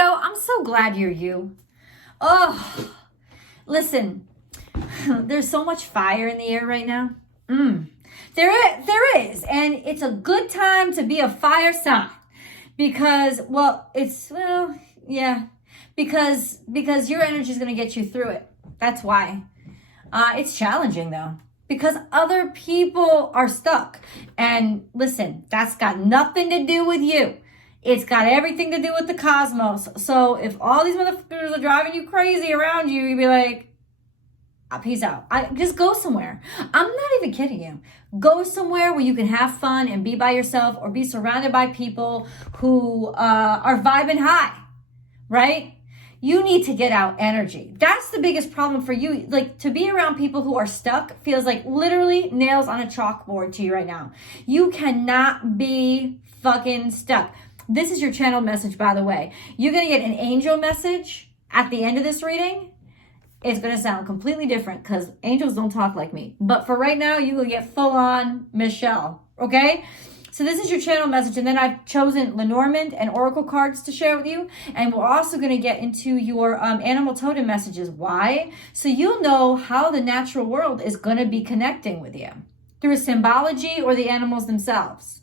Leo, I'm so glad you're you. Oh, listen, there's so much fire in the air right now. There is, and it's a good time to be a fire sign because, because your energy is going to get you through it. That's why. It's challenging though, because other people are stuck. And listen, that's got nothing to do with you. It's got everything to do with the cosmos. So if all these motherfuckers are driving you crazy around you, you'd be like, peace out. Just go somewhere. I'm not even kidding you. Go somewhere where you can have fun and be by yourself or be surrounded by people who are vibing high, right? You need to get out energy. That's the biggest problem for you. Like, to be around people who are stuck feels like literally nails on a chalkboard to you right now. You cannot be fucking stuck. This is your channel message, by the way. You're going to get an angel message at the end of this reading. It's going to sound completely different because angels don't talk like me. But for right now, you will get full on Michelle. Okay? So this is your channel message. And then I've chosen Lenormand and Oracle cards to share with you. And we're also going to get into your animal totem messages. Why? So you'll know how the natural world is going to be connecting with you through symbology or the animals themselves.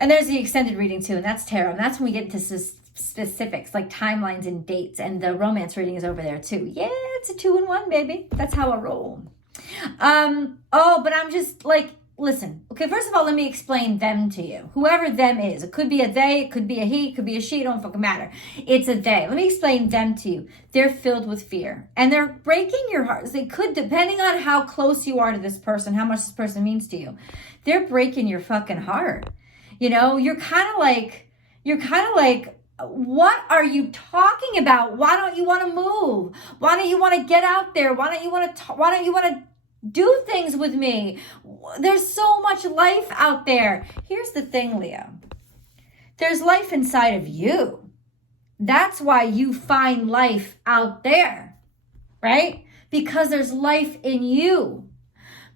And there's the extended reading too, and that's tarot. And that's when we get into specifics like timelines and dates. And the romance reading is over there too. Yeah, it's a 2-in-1, baby. That's how I roll. But I'm just like, listen. Okay, first of all, let me explain them to you. Whoever them is. It could be a they, it could be a he, it could be a she. It don't fucking matter. It's a they. Let me explain them to you. They're filled with fear. And they're breaking your heart. They could, depending on how close you are to this person, how much this person means to you. They're breaking your fucking heart. You know, you're kind of like, what are you talking about? Why don't you want to move? Why don't you want to get out there? Why don't you want to do things with me? There's so much life out there. Here's the thing, Leo. There's life inside of you. That's why you find life out there, right? Because there's life in you.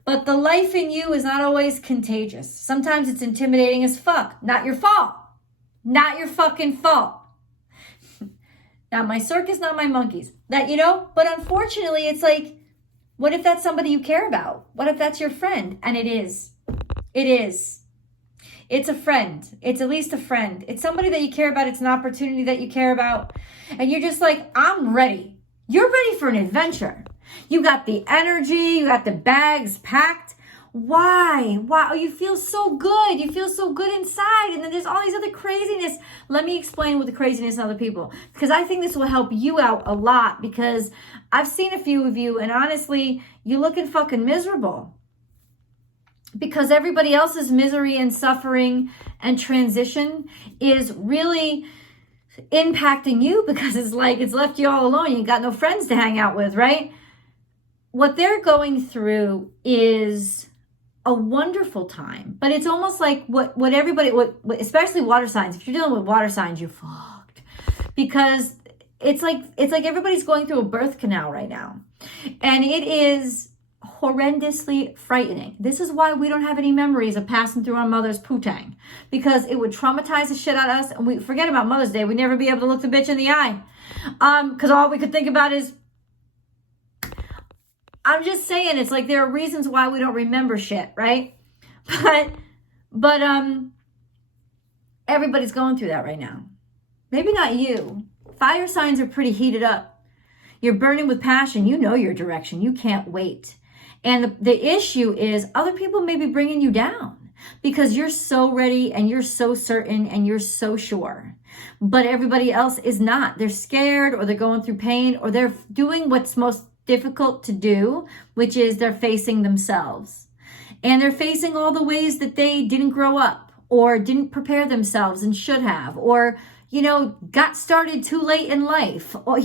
But the life in you is not always contagious. Sometimes it's intimidating as fuck. Not your fault. Not your fucking fault. Not my circus, not my monkeys. But unfortunately, it's like, what if that's somebody you care about? What if that's your friend? And it is. It is. It's a friend. It's at least a friend. It's somebody that you care about. It's an opportunity that you care about. And you're just like, I'm ready. You're ready for an adventure. You got the energy, you got the bags packed. Why? Wow, you feel so good. You feel so good inside. And then there's all these other craziness. Let me explain with the craziness in other people. Because I think this will help you out a lot. Because I've seen a few of you. And honestly, you looking fucking miserable. Because everybody else's misery and suffering and transition is really impacting you. Because it's like it's left you all alone. You got no friends to hang out with, right? What they're going through is a wonderful time, but it's almost like what especially water signs. If you're dealing with water signs, you're fucked, because it's like everybody's going through a birth canal right now, and it is horrendously frightening. This is why we don't have any memories of passing through our mother's poo-tang, because it would traumatize the shit out of us, and we forget about Mother's Day. We'd never be able to look the bitch in the eye, because all we could think about is. I'm just saying, it's like there are reasons why we don't remember shit, right? But everybody's going through that right now. Maybe not you. Fire signs are pretty heated up. You're burning with passion. You know your direction. You can't wait. And the issue is other people may be bringing you down because you're so ready and you're so certain and you're so sure. But everybody else is not. They're scared, or they're going through pain, or they're doing what's most difficult to do, which is they're facing themselves, and they're facing all the ways that they didn't grow up or didn't prepare themselves and should have, or got started too late in life, or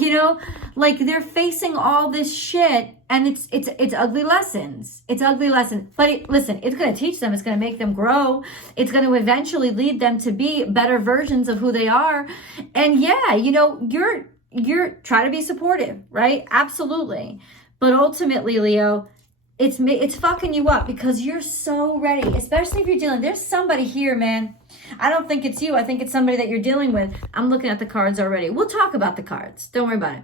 like they're facing all this shit, and it's ugly lessons. It's ugly lessons, but listen, it's going to teach them. It's going to make them grow. It's going to eventually lead them to be better versions of who they are. And yeah, you're try to be supportive, right? Absolutely. But ultimately, Leo, it's fucking you up because you're so ready, especially if you're dealing. There's somebody here, man. I don't think it's you. I think it's somebody that you're dealing with. I'm looking at the cards already. We'll talk about the cards. Don't worry about it.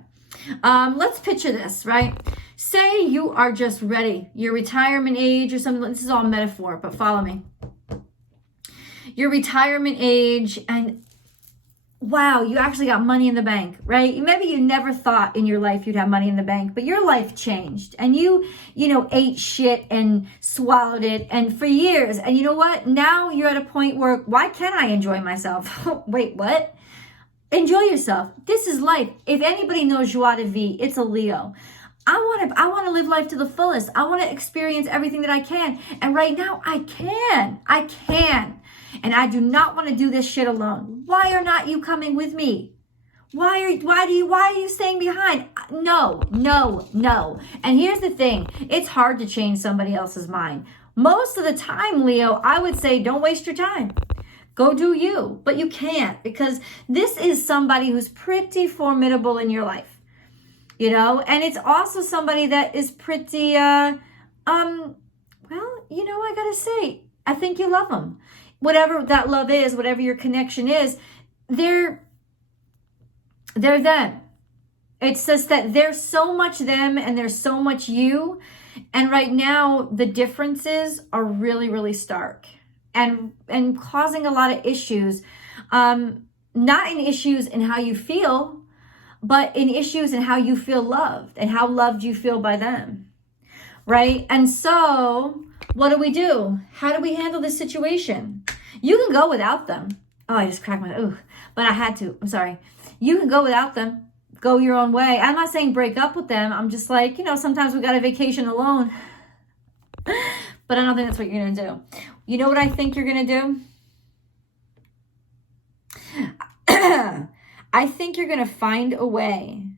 Let's picture this, right? Say you are just ready. Your retirement age or something. This is all metaphor, but follow me. Your retirement age, and wow, you actually got money in the bank, right? Maybe you never thought in your life you'd have money in the bank, but your life changed and you ate shit and swallowed it and for years. And you know what? Now you're at a point where, why can't I enjoy myself? Wait, what? Enjoy yourself. This is life. If anybody knows joie de vivre, it's a Leo. I want to live life to the fullest. I want to experience everything that I can. And right now I can. And I do not want to do this shit alone. Why are not you coming with me? Why are you staying behind? No. And here's the thing. It's hard to change somebody else's mind. Most of the time, Leo, I would say don't waste your time. Go do you. But you can't, because this is somebody who's pretty formidable in your life. And it's also somebody that is pretty well, I got to say, I think you love them. Whatever that love is, whatever your connection is, they're them. It's just that there's so much them and there's so much you. And right now, the differences are really, really stark and causing a lot of issues. Not in issues in how you feel, but in issues in how you feel loved and how loved you feel by them. Right? And so what do? How do we handle this situation? You can go without them. Oh, I just cracked but I had to. I'm sorry. You can go without them. Go your own way. I'm not saying break up with them. I'm just like, sometimes we got a vacation alone. But I don't think that's what you're going to do. You know what I think you're going to do? I think you're going to find a way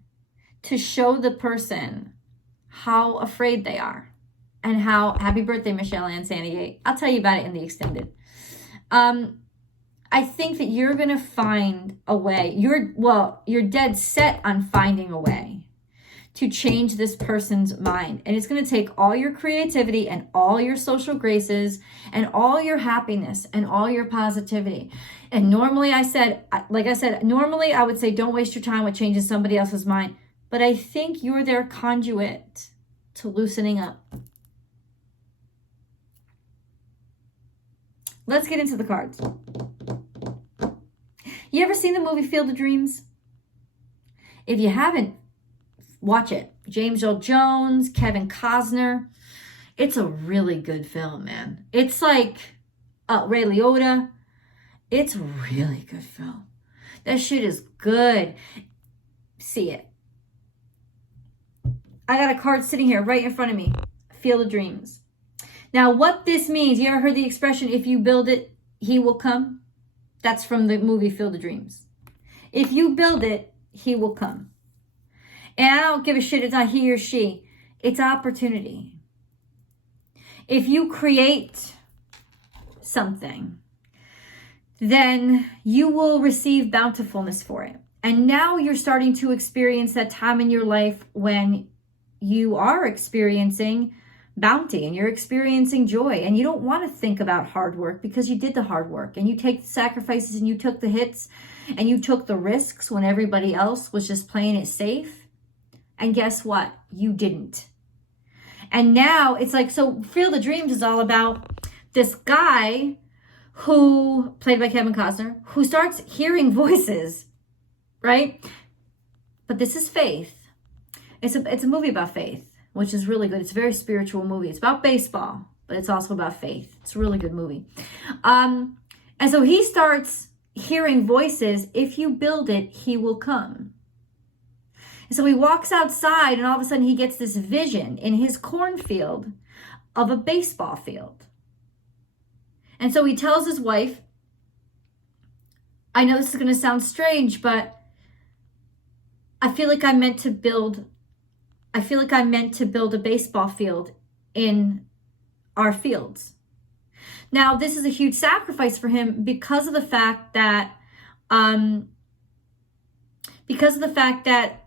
to show the person how afraid they are. And how, happy birthday, Michelle Ann Sandy. I'll tell you about it in the extended. I think that you're going to find a way. You're dead set on finding a way to change this person's mind. And it's going to take all your creativity and all your social graces and all your happiness and all your positivity. And normally normally I would say don't waste your time with changing somebody else's mind. But I think you're their conduit to loosening up. Let's get into the cards. You ever seen the movie Field of Dreams? If you haven't, watch it. James Earl Jones, Kevin Costner. It's a really good film, man. It's like Ray Liotta. It's a really good film. That shit is good. See it. I got a card sitting here right in front of me. Field of Dreams. Now, what this means, you ever heard the expression, if you build it, he will come? That's from the movie Field of Dreams. If you build it, he will come. And I don't give a shit, it's not he or she. It's opportunity. If you create something, then you will receive bountifulness for it. And now you're starting to experience that time in your life when you are experiencing bounty and you're experiencing joy, and you don't want to think about hard work because you did the hard work and you take the sacrifices and you took the hits and you took the risks when everybody else was just playing it safe. And guess what? You didn't. And now it's like, so Field of Dreams is all about this guy who, played by Kevin Costner, who starts hearing voices, right? But this is faith. It's a movie about faith, which is really good. It's a very spiritual movie. It's about baseball, but it's also about faith. It's a really good movie. And so he starts hearing voices. If you build it, he will come. And so he walks outside and all of a sudden he gets this vision in his cornfield of a baseball field. And so he tells his wife, I know this is going to sound strange, but I feel like I'm meant to build a baseball field in our fields. Now, this is a huge sacrifice for him because of the fact that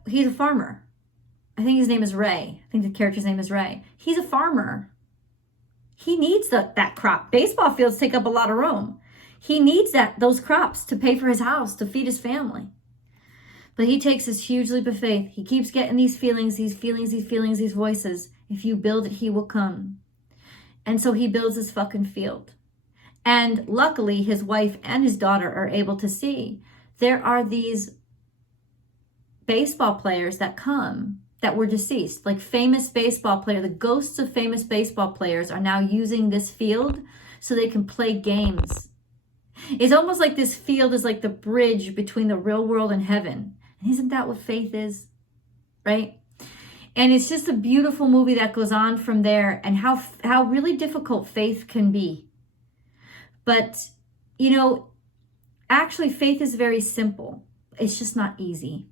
he's a farmer. I think his name is Ray. I think the character's name is Ray. He's a farmer. He needs that crop. Baseball fields take up a lot of room. He needs those crops to pay for his house, to feed his family. But he takes this huge leap of faith. He keeps getting these feelings, these voices. If you build it, he will come. And so he builds this fucking field. And luckily, his wife and his daughter are able to see there are these baseball players that come that were deceased, like famous baseball player. The ghosts of famous baseball players are now using this field so they can play games. It's almost like this field is like the bridge between the real world and heaven. And isn't that what faith is? Right? And it's just a beautiful movie that goes on from there, and how really difficult faith can be. But, you know, actually faith is very simple. It's just not easy.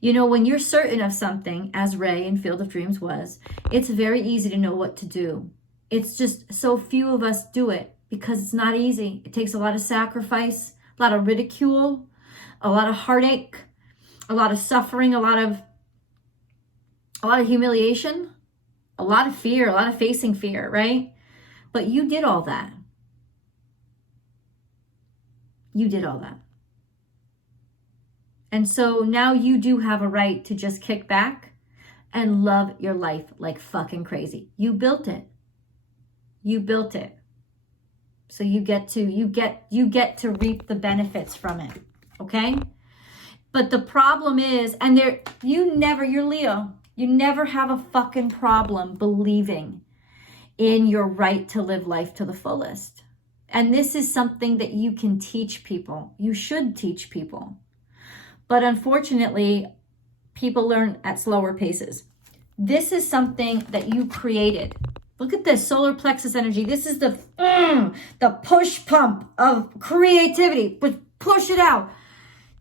You know, when you're certain of something, as Ray in Field of Dreams was, it's very easy to know what to do. It's just so few of us do it because it's not easy. It takes a lot of sacrifice, a lot of ridicule, a lot of heartache, a lot of suffering, a lot of humiliation, a lot of fear, a lot of facing fear, right? But you did all that. You did all that. And so now you do have a right to just kick back and love your life like fucking crazy. You built it. You built it. So you get to reap the benefits from it. Okay? But the problem is, and you're Leo. You never have a fucking problem believing in your right to live life to the fullest. And this is something that you can teach people. You should teach people. But unfortunately, people learn at slower paces. This is something that you created. Look at this solar plexus energy. This is the push pump of creativity. Push it out.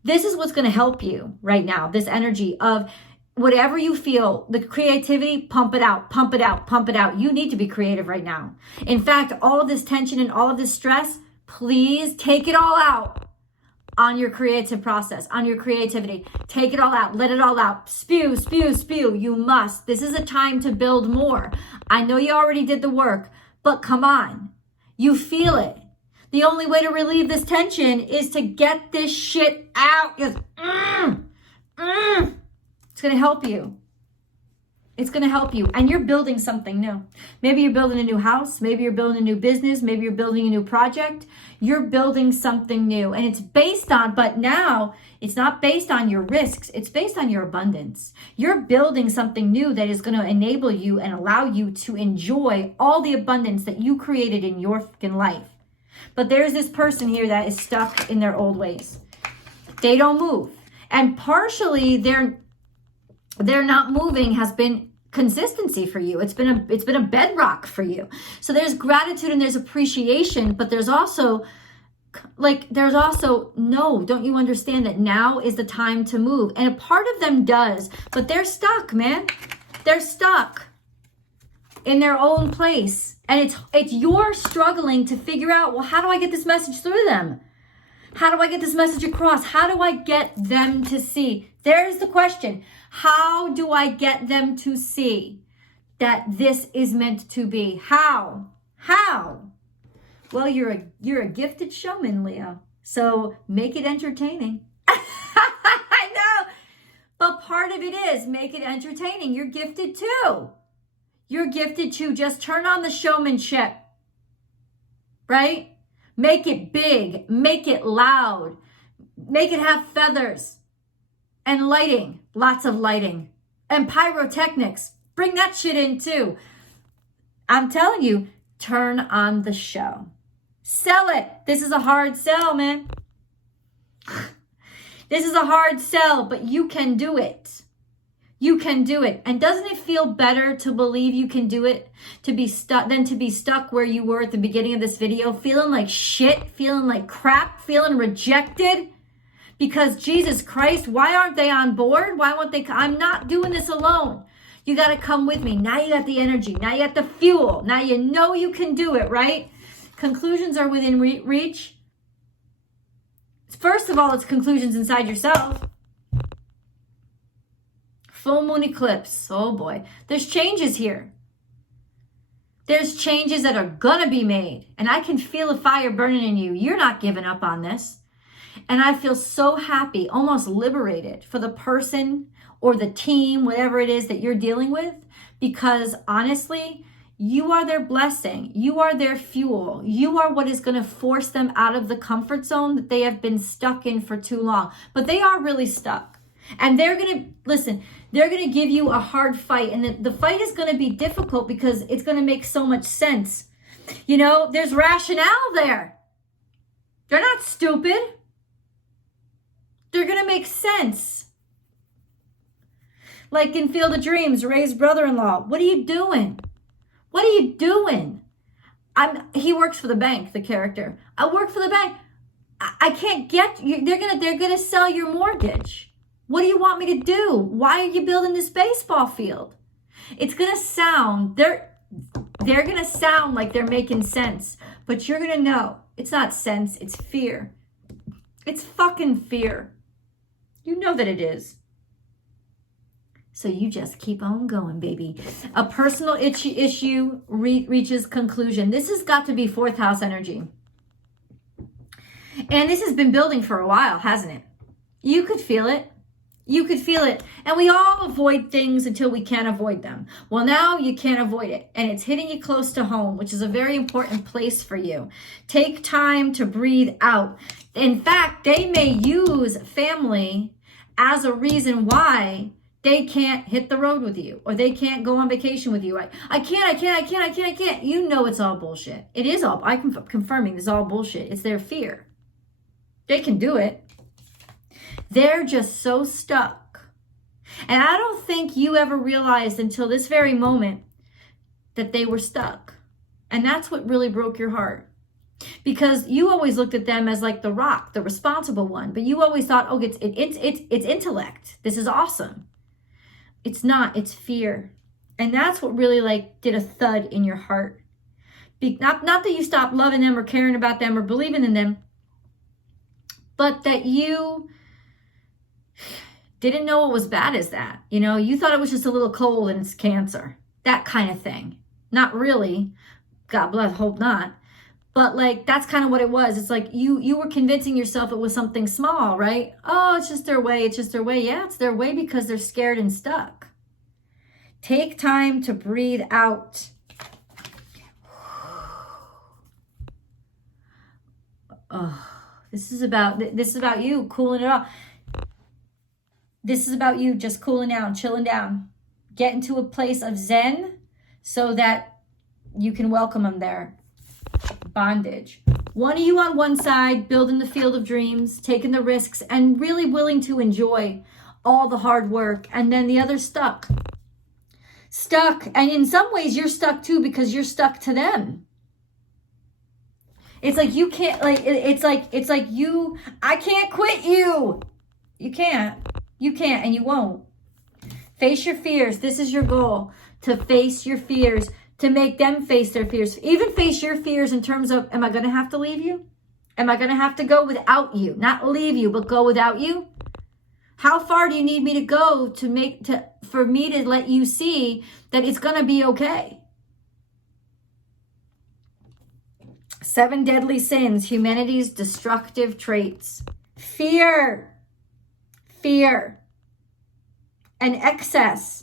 This is what's going to help you right now. This energy of whatever you feel, the creativity, pump it out, pump it out, pump it out. You need to be creative right now. In fact, all of this tension and all of this stress, please take it all out on your creative process, on your creativity. Take it all out. Let it all out. Spew, spew, spew. You must. This is a time to build more. I know you already did the work, but come on. You feel it. The only way to relieve this tension is to get this shit out. Just, It's going to help you. It's going to help you. And you're building something new. Maybe you're building a new house. Maybe you're building a new business. Maybe you're building a new project. You're building something new. And it's based on, but now it's not based on your risks. It's based on your abundance. You're building something new that is going to enable you and allow you to enjoy all the abundance that you created in your fucking life. But there's this person here that is stuck in their old ways. They don't move. And partially they're not moving has been consistency for you. It's been a bedrock for you. So there's gratitude and there's appreciation, but there's also no, don't you understand that now is the time to move? And a part of them does, but they're stuck, man. They're stuck in their own place. And it's you're struggling to figure out, well, how do I get this message through them? How do I get this message across? How do I get them to see? There's the question. How do I get them to see that this is meant to be? How? Well, you're a gifted showman, Leo. So make it entertaining. I know. But part of it is make it entertaining. You're gifted too. You're gifted too. Just turn on the showmanship. Right? Make it big. Make it loud. Make it have feathers. And lighting. Lots of lighting. And pyrotechnics. Bring that shit in too. I'm telling you, turn on the show. Sell it. This is a hard sell, man. This is a hard sell, but you can do it. You can do it. And doesn't it feel better to believe you can do it than to be stuck where you were at the beginning of this video, feeling like shit, feeling like crap, feeling rejected? Because Jesus Christ, why aren't they on board? Why won't they? I'm not doing this alone. You got to come with me. Now you got the energy. Now you got the fuel. Now you know you can do it, right? Conclusions are within reach. First of all, it's conclusions inside yourself. full moon eclipse. Oh boy. There's changes here. There's changes that are gonna be made. And I can feel a fire burning in you. You're not giving up on this. And I feel so happy, almost liberated for the person or the team, whatever it is that you're dealing with. Because honestly, you are their blessing. You are their fuel. You are what is going to force them out of the comfort zone that they have been stuck in for too long. But they are really stuck. And they're going to, listen, they're going to give you a hard fight. And the fight is going to be difficult because it's going to make so much sense. You know, there's rationale there. They're not stupid. They're going to make sense. Like in Field of Dreams, Ray's brother-in-law. What are you doing? What are you doing? He works for the bank, the character. I work for the bank. I can't get you. They're gonna sell your mortgage. What do you want me to do? Why are you building this baseball field? It's gonna sound, they're gonna sound like they're making sense, but you're gonna know it's not sense, it's fear. It's fucking fear. You know that it is. So you just keep on going, baby. A personal issue reaches conclusion. This has got to be fourth house energy. And this has been building for a while, hasn't it? You could feel it. You could feel it. And we all avoid things until we can't avoid them. Well, now you can't avoid it. And it's hitting you close to home, which is a very important place for you. Take time to breathe out. In fact, they may use family as a reason why they can't hit the road with you, or they can't go on vacation with you. I can't. You know it's all bullshit. It is all, I'm confirming it's all bullshit. It's their fear. They can do it. They're just so stuck. And I don't think you ever realized until this very moment that they were stuck. And that's what really broke your heart. Because you always looked at them as like the rock, the responsible one. But you always thought, oh, it's intellect. This is awesome. It's not, it's fear. And that's what really like did a thud in your heart. Not that you stopped loving them or caring about them or believing in them, but that you didn't know what was bad as that. You know, you thought it was just a little cold and it's cancer. That kind of thing. Not really. God bless, hope not. But like, that's kind of what it was. It's like you were convincing yourself it was something small, right? Oh, it's just their way. It's just their way. Yeah, it's their way because they're scared and stuck. Take time to breathe out. Oh, this is about you cooling it off. This is about you just cooling down, chilling down. Get into a place of zen so that you can welcome them there. Bondage. One of you on one side, building the field of dreams, taking the risks, and really willing to enjoy all the hard work. And then the other stuck. Stuck. And in some ways, you're stuck too because you're stuck to them. It's like you can't, it's like you, I can't quit you. You can't. You can't and you won't. Face your fears. This is your goal. To face your fears. To make them face their fears. Even face your fears in terms of, am I going to have to leave you? Am I going to have to go without you? Not leave you, but go without you? How far do you need me to go for me to let you see that it's going to be okay? 7 deadly sins, humanity's destructive traits. Fear. Fear. And excess.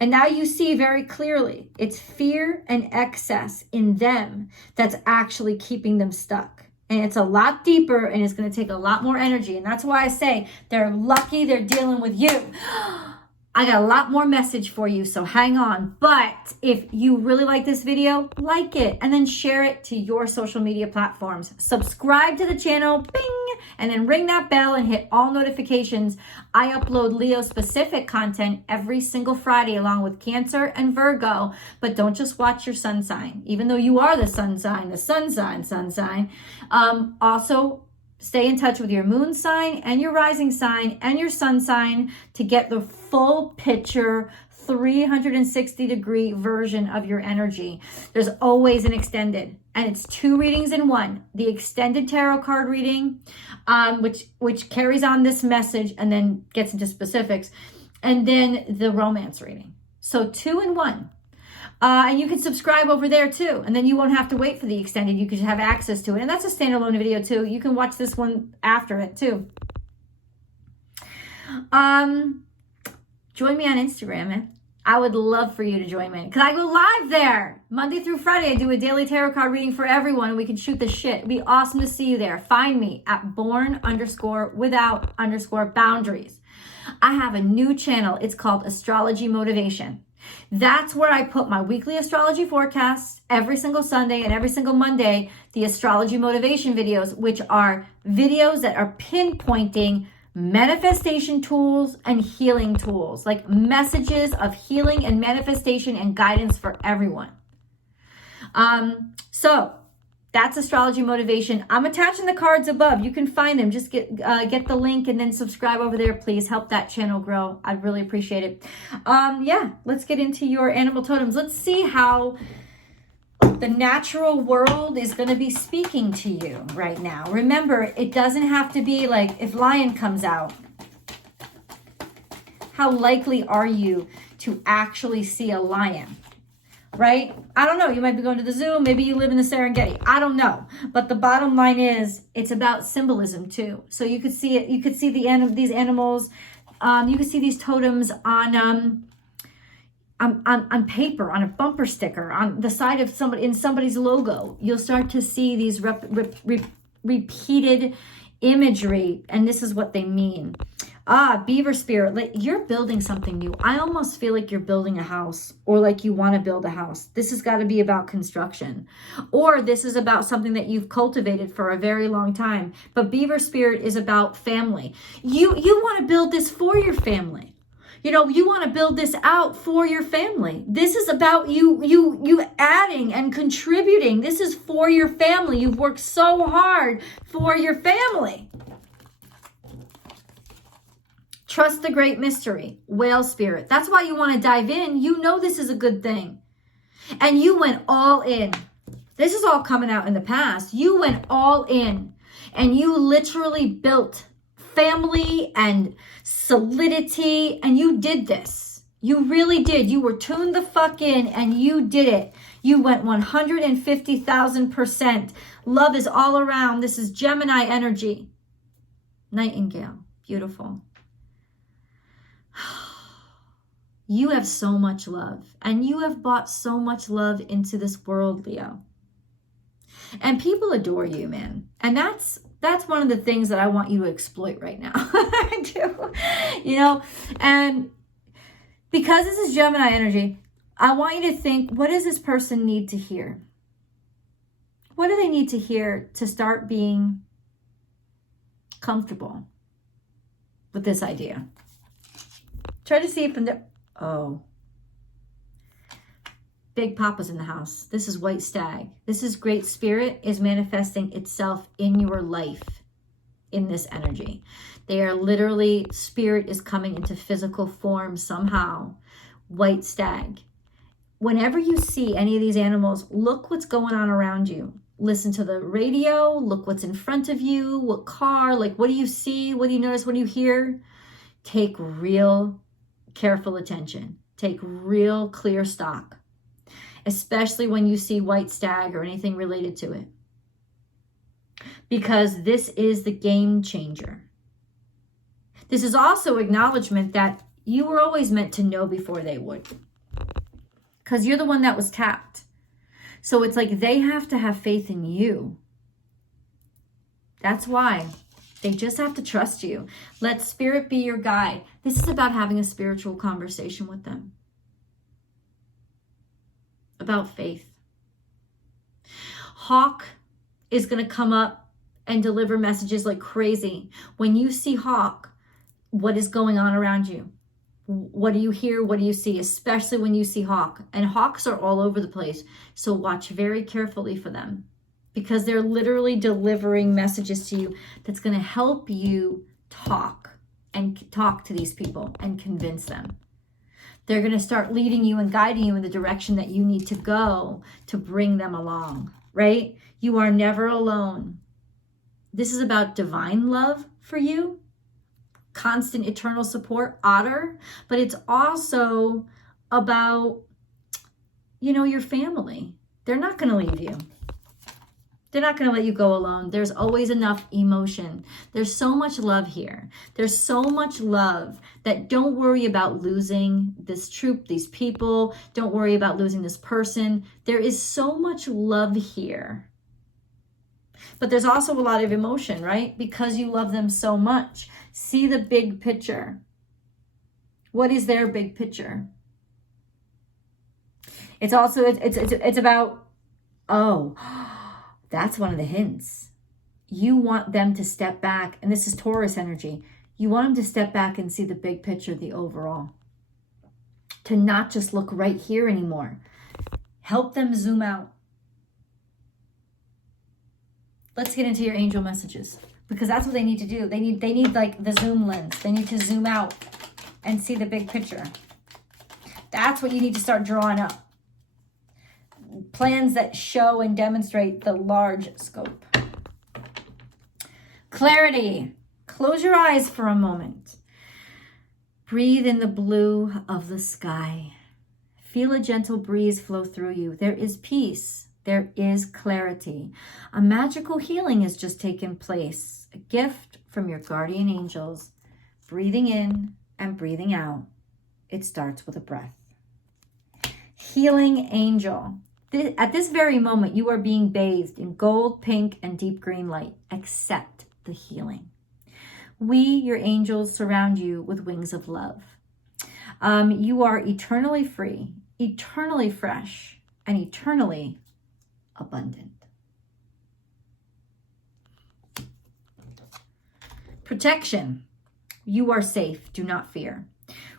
And now you see very clearly, it's fear and excess in them that's actually keeping them stuck. And it's a lot deeper and it's going to take a lot more energy. And that's why I say they're lucky they're dealing with you. I got a lot more message for you, so hang on. But if you really like this video, like it and then share it to your social media platforms. Subscribe to the channel, bing, and then ring that bell and hit all notifications. I upload Leo-specific content every single Friday along with Cancer and Virgo. But don't just watch your sun sign, even though you are the sun sign. Also, stay in touch with your moon sign and your rising sign and your sun sign to get the full picture 360-degree version of your energy. There's always an extended, and it's 2 readings in one. The extended tarot card reading, which carries on this message and then gets into specifics, and then the romance reading. So 2 in 1. And you can subscribe over there too. And then you won't have to wait for the extended. You can just have access to it. And that's a standalone video too. You can watch this one after it too. Join me on Instagram, man. I would love for you to join me. Because I go live there. Monday through Friday, I do a daily tarot card reading for everyone. And we can shoot the shit. It'd be awesome to see you there. Find me at born_without_boundaries. I have a new channel. It's called Astrology Motivation. That's where I put my weekly astrology forecasts every single Sunday and every single Monday, the astrology motivation videos, which are videos that are pinpointing manifestation tools and healing tools, like messages of healing and manifestation and guidance for everyone. So that's Astrology Motivation. I'm attaching the cards above. You can find them. Just get the link and then subscribe over there. Please help that channel grow. I'd really appreciate it. Yeah, let's get into your animal totems. Let's see how the natural world is going to be speaking to you right now. Remember, it doesn't have to be like if lion comes out. How likely are you to actually see a lion? Right? I don't know. You might be going to the zoo. Maybe you live in the Serengeti. I don't know. But the bottom line is it's about symbolism too. So you could see it. You could see these animals. You could see these totems on paper, on a bumper sticker, on the side of somebody's logo. You'll start to see these repeated imagery, and this is what they mean. Beaver spirit, you're building something new. I almost feel like you're building a house, or like you want to build a house. This has got to be about construction, or this is about something that you've cultivated for a very long time. But beaver spirit is about family. You want to build this for your family. You want to build this out for your family. This is about you adding and contributing. This is for your family. You've worked so hard for your family. Trust the great mystery, whale spirit. That's why you want to dive in. You know this is a good thing. And you went all in. This is all coming out in the past. You went all in. And you literally built family and solidity. And you did this. You really did. You were tuned the fuck in and you did it. You went 150,000%. Love is all around. This is Gemini energy. Nightingale. Beautiful. You have so much love, and you have brought so much love into this world, Leo. And people adore you, man. And that's one of the things that I want you to exploit right now. I do. And because this is Gemini energy, I want you to think, what does this person need to hear? What do they need to hear to start being comfortable with this idea? Try to see if Big Papa's in the house. This is White Stag. This is Great Spirit is manifesting itself in your life in this energy. They are literally, Spirit is coming into physical form somehow. White Stag. Whenever you see any of these animals, look what's going on around you. Listen to the radio. Look what's in front of you. What car? What do you see? What do you notice? What do you hear? Take real careful attention. Take real clear stock, especially when you see White Stag or anything related to it, because this is the game changer. This is also acknowledgement that you were always meant to know before they would, because you're the one that was tapped. So it's like they have to have faith in you. That's why. They just have to trust you. Let Spirit be your guide. This is about having a spiritual conversation with them. About faith. Hawk is going to come up and deliver messages like crazy. When you see Hawk, what is going on around you? What do you hear? What do you see? Especially when you see Hawk. And Hawks are all over the place. So watch very carefully for them, because they're literally delivering messages to you that's going to help you talk to these people and convince them. They're going to start leading you and guiding you in the direction that you need to go to bring them along, right? You are never alone. This is about divine love for you, constant eternal support, Otter, but it's also about, you know, your family. They're not going to leave you. They're not going to let you go alone. There's always enough emotion. There's so much love here. There's so much love that don't worry about losing this troop, these people. Don't worry about losing this person. There is so much love here. But there's also a lot of emotion, right? Because you love them so much. See the big picture. What is their big picture? It's also, it's about, oh, that's one of the hints. You want them to step back, and this is Taurus energy. You want them to step back and see the big picture, the overall. To not just look right here anymore. Help them zoom out. Let's get into your angel messages, because that's what they need to do. They need like the zoom lens. They need to zoom out and see the big picture. That's what you need to start drawing up. Plans that show and demonstrate the large scope. Clarity. Close your eyes for a moment. Breathe in the blue of the sky. Feel a gentle breeze flow through you. There is peace. There is clarity. A magical healing has just taken place. A gift from your guardian angels. Breathing in and breathing out. It starts with a breath. Healing angel. At this very moment, you are being bathed in gold, pink, and deep green light. Accept the healing. We, your angels, surround you with wings of love. You are eternally free, eternally fresh, and eternally abundant. Protection. You are safe. Do not fear.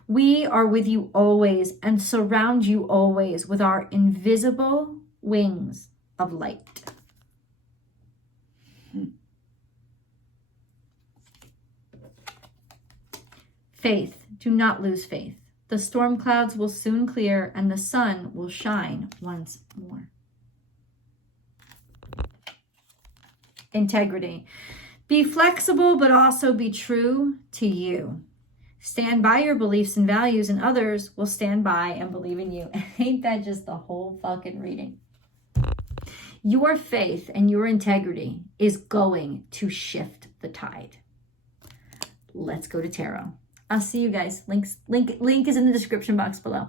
We are with you always and surround you always with our invisible wings of light. Faith. Do not lose faith. The storm clouds will soon clear and the sun will shine once more. Integrity. Be flexible, but also be true to you. Stand by your beliefs and values, and others will stand by and believe in you. Ain't that just the whole fucking reading? Your faith and your integrity is going to shift the tide. Let's go to tarot. I'll see you guys. Link is in the description box below.